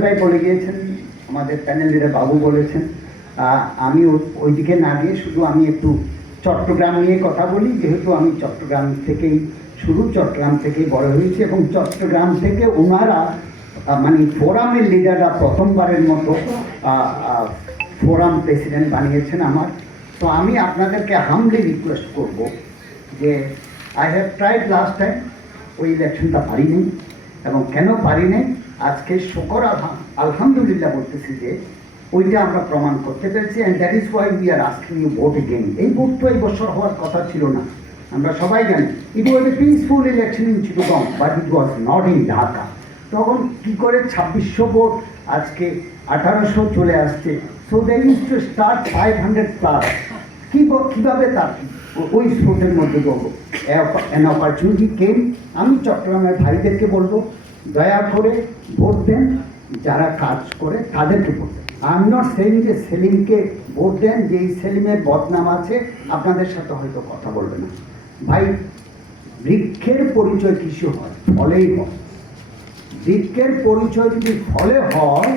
ভাই বলে গিয়েছেন, আমাদের প্যানেল লিডার বাবু বলেছেন আমি ওইদিকে না গিয়ে শুধু আমি একটু চট্টগ্রাম নিয়ে কথা বলি, যেহেতু আমি চট্টগ্রাম থেকেই শুরু, চট্টগ্রাম থেকেই বড় হয়েছি এবং চট্টগ্রাম থেকে ওনারা মানে ফোরামের লিডাররা প্রথমবারের মতো ফোরাম প্রেসিডেন্ট বানিয়েছেন আমার। তো আমি আপনাদেরকে হামলি রিকোয়েস্ট করব যে I have tried last time ওই ইলেকশনটা পারিনি এবং কেন পারিনি? আজকে শকর আলহাম- আলহামদুলিল্লাহ বলতেছি যে ওইটা আমরা প্রমাণ করতে পেরেছি and that is why we are asking you vote again এই ভোট তো এই বছর হওয়ার কথা ছিল না। আমরা সবাই জানি it was a peaceful election in Chittagong but it was not in Dhaka তখন কী করে ছাব্বিশশো ভোট, আজকে আঠারোশো চলে আসছে। So they use to start five hundred plus কী কীভাবে তার ওই স্রোতের মধ্যে যাব অ্যান অপরচুনিটি কেম আমি চট্টগ্রামের ভাইদেরকে বলব দয়া করে ভোট দেন, যারা কাজ করে তাদেরকে ভোট দেন আই নট সেইং যে সেলিমকে ভোট দেন, যে এই সেলিমের বদনাম আছে, আপনাদের সাথে হয়তো কথা বলবে না। ভাই, বৃক্ষের পরিচয় কিছু হয়, ফলেই হয়। বৃক্ষের পরিচয় যদি ফলে হয়,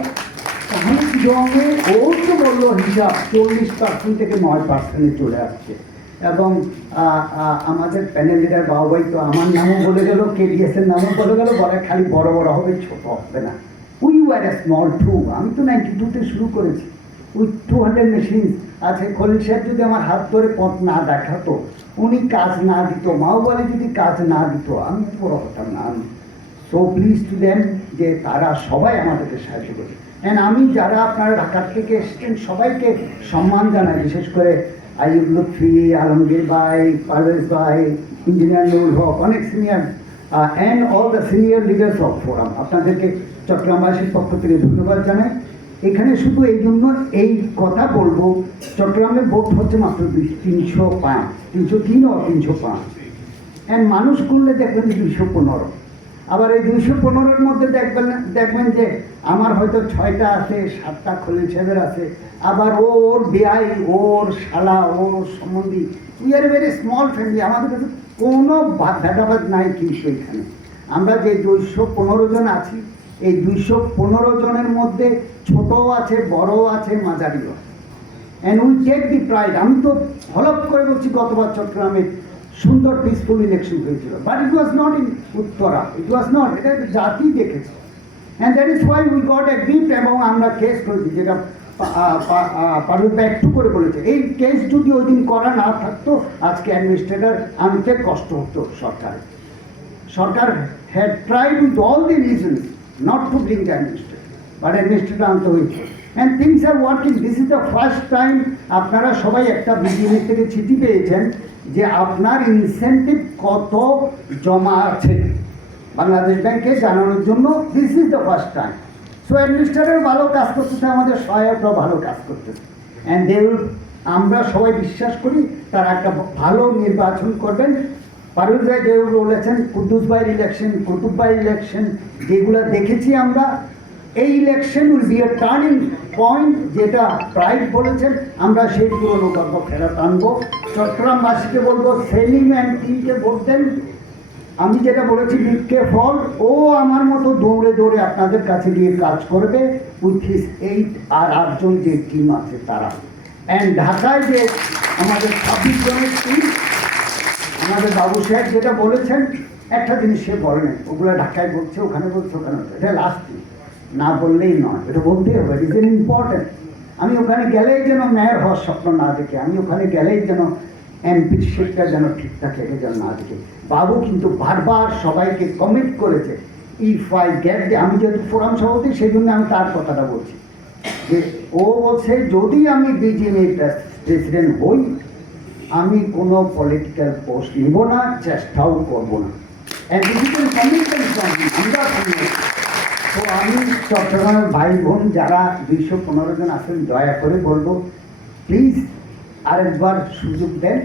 তাহলে জমে ও তো বলল হিসাব চল্লিশ পার্সেন্ট থেকে নয় পার্সেন্টে চলে আসছে। এবং আমাদের প্যানেল লিডার বাবাই তো আমার নামও বলে গেল কেডিএসের নামও বলে গেল, বলে খালি বড় বড় হবে, ছোট হবে না। We were a small too আমি তো নাইনটি টুতে শুরু করেছি। উইথ টু হান্ড্রেড মেশিন আছে খলিল সাহেব যদি আমার হাত ধরে পথ না দেখাতো, উনি কাজ না দিত, মাও বলে যদি কাজ না দিত, আমি বড় হতাম না। আমি সো প্লিজ টু দেম যে তারা সবাই আমাদেরকে সাহায্য করে অ্যান্ড আমি যারা আপনারা ঢাকার থেকে এসেছেন, সবাইকে সম্মান জানাই, বিশেষ করে আইয়ুব লুৎফি আলমগীর ভাই, পারভেজ ভাই, ইঞ্জিনিয়ার নুরুল হক, অনেক senior and all the senior leaders of forum আপনাদেরকে চট্টগ্রামবাসীর পক্ষ থেকে ধন্যবাদ জানাই। এখানে শুধু এই জন্য এই কথা বলব, চট্টগ্রামে ভোট হচ্ছে মাত্র তিনশো পাঁচ, তিনশো তিন ও তিনশো পাঁচ। অ্যান্ড মানুষ করলে দেখবেন দুইশো পনেরো। আবার এই দুইশো পনেরোর মধ্যে দেখবেন দেখবেন যে আমার হয়তো ছয়টা আছে, সাতটা খলিল সাহেবের আছে। আবার ওর বেআই ওর শালা, ওর সম্বন্ধী we are very small family আমাদের কাছে কোনো ভেদাভেদ নাই কিন্তু এখানে। আমরা যে দুইশো পনেরো জন আছি, এই দুইশো পনেরো জনের মধ্যে ছোটও আছে, বড়ও আছে, মাঝারিও আছে। And we take the pride আমি তো হলপ করে বলছি গতবার চট্টগ্রামে সুন্দর পিসফুল ইলেকশন হয়েছিল। But it was not in Uttara it was not এটা জাতি দেখেছে। And that is why we got a gift এবং আমরা কেস করেছি, যেটা পারুলদা একটু করে বলেছে। এই কেস যদি ওই দিন করা না থাকতো, আজকে অ্যাডমিনিস্ট্রেটর আনতে কষ্ট হতো সরকারের সরকার had tried with all the reasons not to bring the administrator but administrator আনতে হয়েছে। And things are working this is the first time আপনারা সবাই একটা বিজিএমের থেকে চিঠি পেয়েছেন যে আপনার ইনসেন্টিভ কত জমা আছে। বাংলাদেশ ব্যাংকে জানানোর জন্য this is the first time so administrator ভালো কাজ করতেছে, আমাদের সহায়করাও ভালো কাজ করতেছে। অ্যান্ড দে আমরা সবাই বিশ্বাস করি, তারা একটা ভালো নির্বাচন করবেন। পারুল ভাই বলেছেন, কুদ্দুস ভাইয়ের ইলেকশন কুতুব ভাইয়ের ইলেকশন যেগুলো দেখেছি আমরা এই election will be a turning point যেটা প্রাইড বলেছেন। আমরা সেই পুরনো গল্প ফেরত আনব। চট্টগ্রামবাসীকে বলব সেলিম অ্যান্ড টিমকে ভোট দেন। আমি যেটা বলেছি বৃক্ষে ফল ও আমার মতো দৌড়ে দৌড়ে আপনাদের কাছে গিয়ে কাজ করবে উইথ হিস এইট আর আটজন যে টিম আছে তারা। অ্যান্ড ঢাকায় যে আমাদের ছাব্বিশ জনের টিম আমাদের বাবু সাহেব যেটা বলেছেন, একটা জিনিস সে বলেন ওগুলো ঢাকায় বলছে, ওখানে বলছে, ওখানে এটা লাস্ট না বললেই নয় এটা বলতেই হবে ইট ইজ ইম্পর্টেন্ট আমি ওখানে গেলেই যেন মেয়র হওয়ার স্বপ্ন না দেখে, আমি ওখানে গেলেই যেন এমপির সিটটা যেন ঠিকঠাক রেখে যেন না দেখে বাবু কিন্তু বারবার সবাইকে কমিট করেছে ইফ আই গেট আমি যেহেতু ফোরাম সভাপতি, সেই জন্য আমি তার কথাটা বলছি যে ও বলছে, যদি আমি বিজেপি প্রেসিডেন্ট হই, আমি কোনো পলিটিক্যাল পোস্ট নিব না চেষ্টাও করব না me. আমরা। তো আমি চট্টগ্রামের ভাই বোন যারা দুইশো পনেরো জন আছেন, দয়া করে বলব প্লিজ আরেকবার সুযোগ দেন।